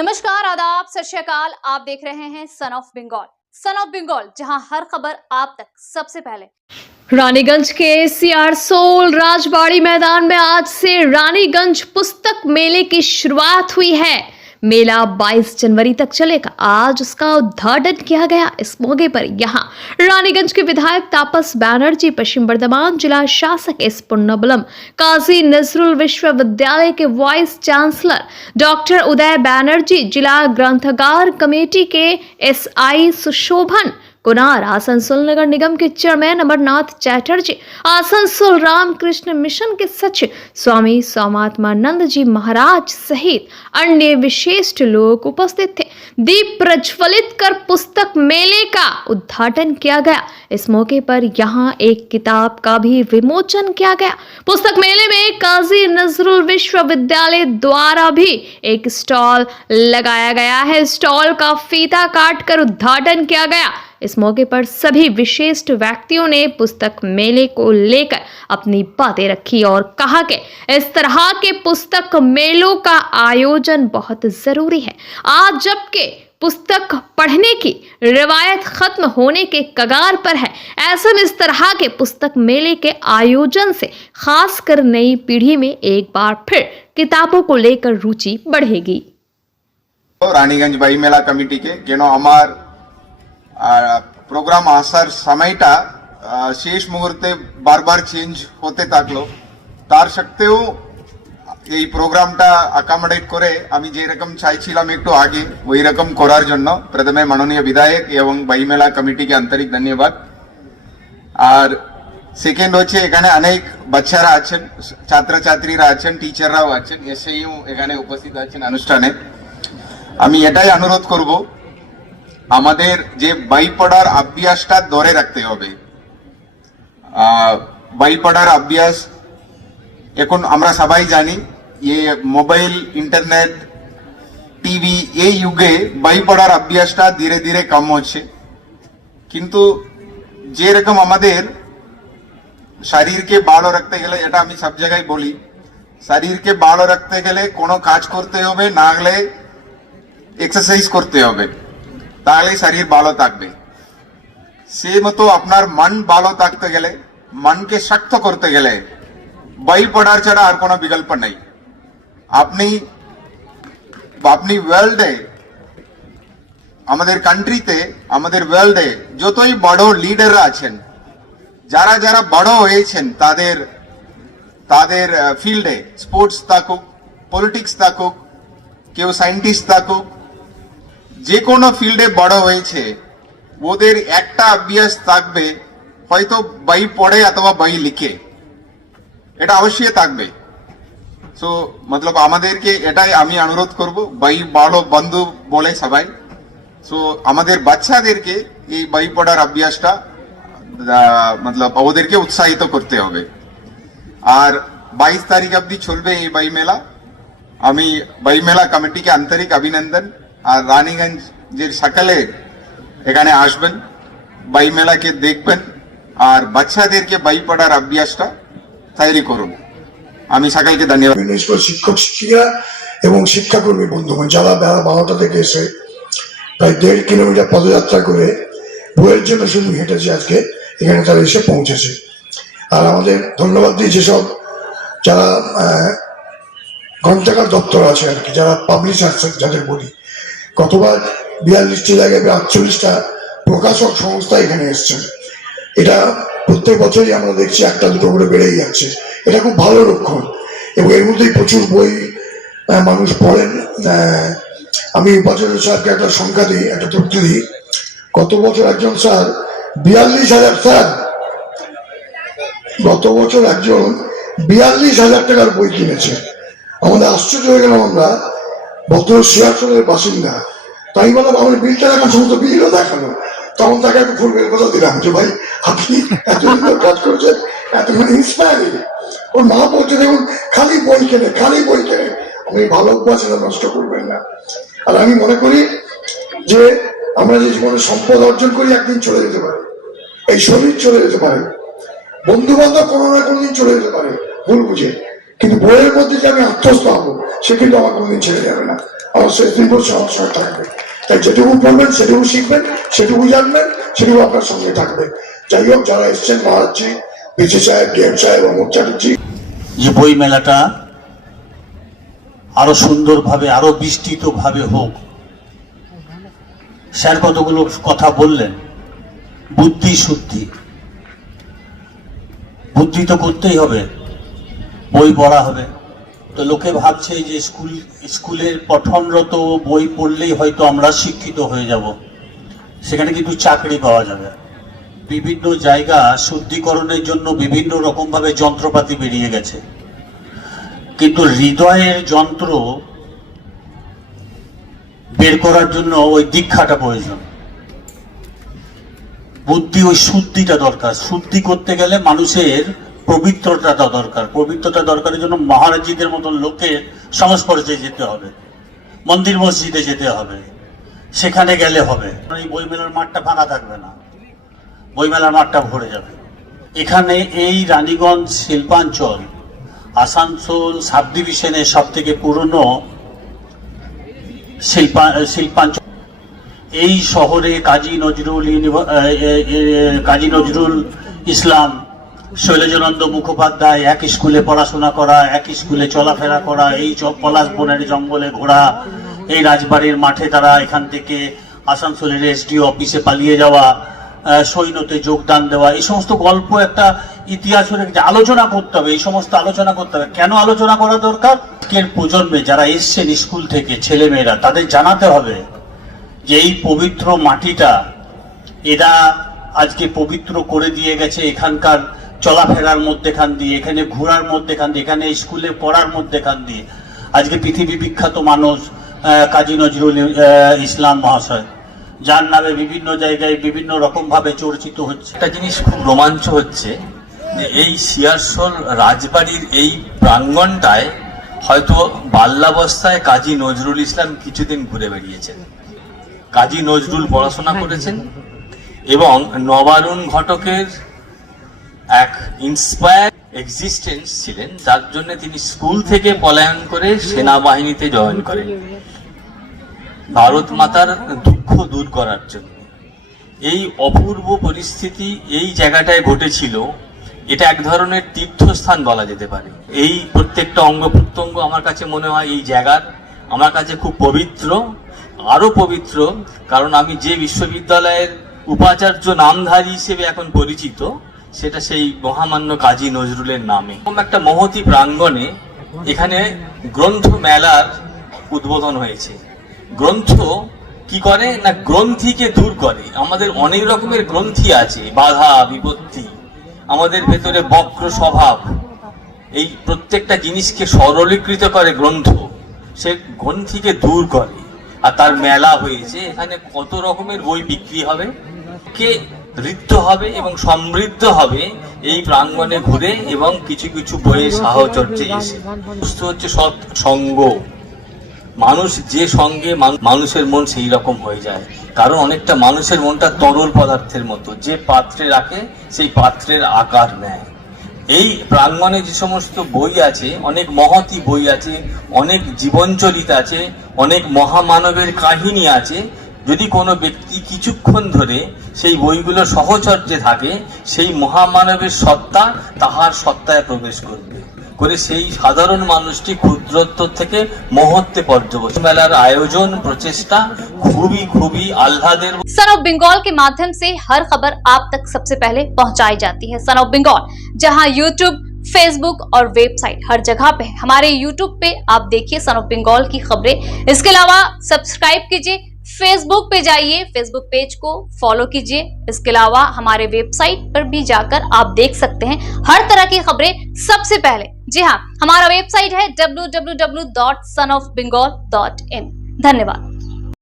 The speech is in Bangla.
नमस्कार, आदाब, सत श्री अकाल। आप देख रहे हैं son of Bengal. Son of Bengal, जहां हर खबर आप तक सबसे पहले। रानीगंज के सियारसोल राजबाड़ी मैदान में आज से रानीगंज पुस्तक मेले की शुरुआत हुई है। मेला 22 जनवरी तक चलेगा। आज उसका उद्घाटन किया गया। इस मौके पर यहां रानीगंज के विधायक तापस बैनर्जी, पश्चिम बर्धमान जिला शासक एस पुन्नबलम, काजी नजरुल विश्वविद्यालय के वाइस चांसलर डॉक्टर उदय बैनर्जी, जिला ग्रंथगार कमेटी के SI सुशोभन कुनार, आसनसोल नगर निगम के चेयरमैन अमरनाथ चैटर्जी, आसनसोल रामकृष्ण मिशन के सचिव स्वामी सोमात्मानंद जी महाराज सहित अन्य विशिष्ट लोग उपस्थित थे। दीप प्रज्वलित कर पुस्तक मेले का उद्घाटन किया गया। इस मौके पर यहां एक किताब का भी विमोचन किया गया। पुस्तक मेले में काजी नजरुल विश्वविद्यालय द्वारा भी एक स्टॉल लगाया गया है। स्टॉल का फीता काट कर उद्घाटन किया गया। इस मौके पर सभी विशिष्ट व्यक्तियों ने पुस्तक मेले को लेकर अपनी बातें रखी और कहा कि इस तरह के पुस्तक मेलों का आयोजन बहुत जरूरी है। आज जबकि पुस्तक पढ़ने की रिवायत खत्म होने के कगार पर है, ऐसे में इस तरह के पुस्तक मेले के आयोजन से खासकर नई पीढ़ी में एक बार फिर किताबों को लेकर रुचि बढ़ेगी। रानीगंज बाई मेला कमिटी के हमार प्रोग्राम आसार সময়টা শেষ মুহূর্তে বারবার চেঞ্জ হতে থাকলো। তার সত্ত্বেও এই প্রোগ্রামটা অ্যাকোমোডেট করে আমি যে রকম চাইছিলাম একটু আগে ওই রকম করার জন্য প্রথমে মাননীয় বিধায়ক এবং বাই মেলা কমিটিকে আন্তরিক ধন্যবাদ। আর সেকেন্ড হচ্ছে এখানে অনেক বাচ্চারা আছেন, ছাত্রছাত্রীরা আছেন, টিচাররাও আছেন, এসেও এখানে উপস্থিত আছেন অনুষ্ঠানে। আমি এটাই অনুরোধ করব, আমাদের যে বই পড়ার অভ্যাসটা ধরে রাখতে হবে। বই পড়ার অভ্যাস এখন আমরা সবাই জানি, মোবাইল, ইন্টারনেট, টিভি এই যুগে বই পড়ার অভ্যাসটা ধীরে ধীরে কম হচ্ছে। কিন্তু যেরকম আমাদের শরীরকে ভালো রাখতে গেলে, এটা আমি সব জায়গায় বলি, শরীরকে ভালো রাখতে গেলে কোনো কাজ করতে হবে, না হলে এক্সারসাইজ করতে হবে, তাহলে শরীর ভালো থাকবে। সে মতো আপনার মন ভালো থাকতে গেলে, মনকে শক্ত করতে গেলে বই পড়ার ছাড়া আর কোনো বিকল্প নেই। আপনি ওয়ার্ল্ডে, আমাদের কান্ট্রিতে, আমাদের ওয়ার্ল্ডে যতই বড় লিডাররা আছেন, যারা যারা বড় হয়েছেন তাদের ফিল্ডে, স্পোর্টস থাকুক, পলিটিক্স থাকুক, কেউ সায়েন্টিস্ট থাকুক, যে কোনো ফিল্ডে বড় হয়েছে, ওদের একটা অভ্যাস থাকবে, হয়তো বই পড়ে অথবা বই লিখে, এটা অবশ্যই থাকবে। সো মতলব আমাদেরকে এটাই আমি অনুরোধ করব, বই ভালো বন্ধু বলে সবাই। সো আমাদের বাচ্চাদেরকে এই বই পড়ার অভ্যাসটা মতলব ওদেরকে উৎসাহিত করতে হবে। আর 22 তারিখ অবধি চলবে এই বই মেলা। আমি বই মেলা কমিটিকে আন্তরিক অভিনন্দন। আর রানীগঞ্জের সকলে এখানে আসবেন, বই মেলাকে দেখবেন আর বাচ্চাদেরকে বই পড়ার অভ্যাসটা তৈরি করুন। আমি সকলকে ধন্যবাদ। শিক্ষক শিক্ষিকা এবং শিক্ষাকর্মী বন্ধুগণ যারা বেলা 12টা থেকে এসে প্রায় 1.5 কিলোমিটার পদযাত্রা করে বইয়ের জন্য শুধু হেঁটেছে, আজকে এখানে তারা এসে পৌঁছেছে। আর আমাদের ধন্যবাদ দিই যেসব যারা গ্রন্থাগার দপ্তর আছে আর কি, যারা পাবলিশার যাদের বলি, গতবার 42টি জায়গায় 48টা প্রকাশক সংস্থা এখানে এসছেন। এটা প্রত্যেক বছরই আমরা দেখছি একটা দুটো করে বেড়েই যাচ্ছে। এটা খুব ভালো লক্ষণ এবং এর মধ্যেই প্রচুর বই মানুষ পড়েন। আমি উপাচার্য স্যারকে একটা সংখ্যা দিই, একটা তথ্য দিই। গত বছর একজন স্যার 42,000 স্যার গত বছর একজন 42,000 টাকার বই কিনেছে। আমাদের আশ্চর্য হয়ে গেলাম আমরা, ভদ্র সিয়ারসোলের বাসিন্দা। তাই বললাম আমার বিলটা দেখান, সমস্ত বিলও দেখানো। তখন তাকে একটা ফুলবের কথা দিলাম যে ভাই আপনি এত সুন্দর কাজ করেছেন, এতখানি ইন্সপায়ারিং। ওর মা বলছে দেখুন খালি বই কেনে, খালি বই কেনে। আমি ভালো অভ্যাস নষ্ট করবেন না। আর আমি মনে করি যে আমরা যে জীবনে সম্পদ অর্জন করি একদিন চলে যেতে পারে, এই শরীর চলে যেতে পারে, বন্ধু বান্ধব কোনো না কোনোদিন চলে যেতে পারে ভুল বুঝে, কিন্তু বইয়ের মধ্যে যে আমি আত্মস্থ হবো সে কিন্তু আমার কোনোদিন ছেড়ে যাবে না। আমার শেষ 2 বছর আমার সঙ্গে থাকবে। তাই যেটুকু পড়বেন সেটুকু শিখবেন, সেটুকু জানবেন, সেটুকু আপনার সঙ্গে থাকবে। যাই হোক, যারা এসছেন, মহারাজজি, পিসি সাহেব, ডিএম সাহেব, অমর চ্যাটার্জি, যে বই মেলাটা আরো সুন্দরভাবে, আরো বিস্তৃতভাবে হোক। স্যার কতগুলো কথা বললেন, বুদ্ধি শুদ্ধি, বুদ্ধি তো করতেই হবে, বই পড়া হবে। তো লোকে ভাবছে যে স্কুলের পঠনরত বই পড়লেই হয়তো আমরা শিক্ষিত হয়ে যাব, সেখানে কিন্তু চাকরি পাওয়া যাবে। বিভিন্ন জায়গা শুদ্ধিকরণের জন্য বিভিন্ন রকমভাবে যন্ত্রপাতি বেরিয়ে গেছে, কিন্তু হৃদয়ের যন্ত্র বের করার জন্য ওই দীক্ষাটা প্রয়োজন, বুদ্ধি, ওই শুদ্ধিটা দরকার। শুদ্ধি করতে গেলে মানুষের পবিত্রতা দরকার। পবিত্রতা দরকারের জন্য মহারাজজিদের মতন লোকের সংস্পর্শে যেতে হবে, মন্দির মসজিদে যেতে হবে, সেখানে গেলে হবে। এই বইমেলার মাঠটা ফাঁকা থাকবে না, বইমেলার মাঠটা ভরে যাবে। এখানে এই রানীগঞ্জ শিল্পাঞ্চল আসানসোল সাব ডিভিশনের সব থেকে পুরনো শিল্পাঞ্চল। এই শহরে কাজী নজরুল ইসলাম, শৈলজানন্দ মুখোপাধ্যায় এক স্কুলে পড়াশোনা করা, এক স্কুলে চলাফেরা করা, এই পলাশ বনের জঙ্গলে ঘোরা, এই রাজবাড়ির মাঠে তারা এখান থেকে আসানসোলের এসডিও অফিসে পালিয়ে যাওয়া, সৈন্যতে যোগদান দেওয়া, এই সমস্ত গল্প একটা ইতিহাসের আলোচনা করতে হবে। এই সমস্ত আলোচনা করতে হবে। কেন আলোচনা করা দরকার? আজকের প্রজন্মে যারা এসছেন স্কুল থেকে, ছেলেমেয়েরা, তাদের জানাতে হবে যে এই পবিত্র মাটিটা এরা আজকে পবিত্র করে দিয়ে গেছে। এখানকার চলাফেরার মধ্যেখান দিয়ে, এখানে ঘোরার মধ্যেখান দিয়ে, এখানে স্কুলে পড়ার মধ্যেখান দিয়ে আজকে পৃথিবী বিখ্যাত মানুষ কাজী নজরুল ইসলাম মহাশয়, যার নামে বিভিন্ন জায়গায় বিভিন্ন রকম ভাবে চর্চিত হচ্ছে। একটা জিনিস খুব রোমাঞ্চ হচ্ছে যে এই সিয়ারসোল রাজবাড়ির এই প্রাঙ্গণটায় হয়তো বাল্যাবস্থায় কাজী নজরুল ইসলাম কিছুদিন ঘুরে বেরিয়েছেন। কাজী নজরুল পড়াশোনা করেছেন এবং নবারুণ ঘটকের এক ইন্সপায়ার এক্সিস্টেন্স ছিলেন, যার জন্য তিনি স্কুল থেকে পলায়ন করে সেনাবাহিনীতে জয়েন করেন ভারত মাতার দুঃখ দূর করার জন্য। এই অপূর্ব পরিস্থিতি এই জায়গাটায় ঘটেছিল। এটা এক ধরনের তীর্থস্থান বলা যেতে পারে। এই প্রত্যেকটা অঙ্গ প্রত্যঙ্গ আমার কাছে মনে হয় এই জায়গার আমার কাছে খুব পবিত্র, আরো পবিত্র, কারণ আমি যে বিশ্ববিদ্যালয়ের উপাচার্য নামধারী হিসেবে এখন পরিচিত, সেটা সেই মহামান্য কাজী নজরুলের নামে। একটা মহতী প্রাঙ্গণে এখানে গ্রন্থ মেলার উদ্বোধন হয়েছে। গ্রন্থ কি করে না, গ্রন্থিকে দূর করে। আমাদের অনেক রকমের গ্রন্থি আছে, বাধা বিপত্তি, আমাদের ভেতরে বক্র স্বভাব, এই প্রত্যেকটা জিনিসকে সরলীকৃত করে গ্রন্থ। সে গ্রন্থিকে দূর করে। আর তার মেলা হয়েছে, এখানে কত রকমের বই বিক্রি হবে, কে ঋদ্ধ হবে এবং সমৃদ্ধ হবে এই প্রাঙ্গণে ঘুরে এবং কিছু কিছু বইয়ের সাহচর্যে এসে। হচ্ছে সৎসঙ্গ। মানুষ যে সঙ্গে, মানুষের মন সেই রকম হয়ে যায়। কারণ অনেকটা মানুষের মনটা তরল পদার্থের মতো, যে পাত্রে রাখে সেই পাত্রের আকার নেয়। এই প্রাঙ্গণে যে সমস্ত বই আছে, অনেক মহতী বই আছে, অনেক জীবনচরিত আছে, অনেক মহামানবের কাহিনী আছে। যদি কোনো ব্যক্তি কিছুক্ষণ ধরে সেই বইগুলো সহচর্যে থাকে, সেই মহামানবের সত্তা তাহার সত্তায় প্রবেশ করবে, করে সেই সাধারণ মানুষটি ক্ষুদ্রত্ব থেকে মহত্বে পর্যবেক্ষণ। মেলার আয়োজন প্রচেষ্টা খুবই খুবই আহ্লাদের। सन ऑफ बंगाल के माध्यम से हर खबर आप तक सबसे पहले पहुंचाई जाती है। सन ऑफ बंगाल जहां यूट्यूब, फेसबुक और वेबसाइट हर जगह पे है। हमारे यूट्यूब पे आप देखिए सन ऑफ बंगाल की खबरें। इसके अलावा सब्सक्राइब कीजिए, फेसबुक पे जाइए, फेसबुक पेज को फॉलो कीजिए। इसके अलावा हमारे वेबसाइट पर भी जाकर आप देख सकते हैं हर तरह की खबरें सबसे पहले। जी हाँ, हमारा वेबसाइट है www.sonofbengal.in। धन्यवाद।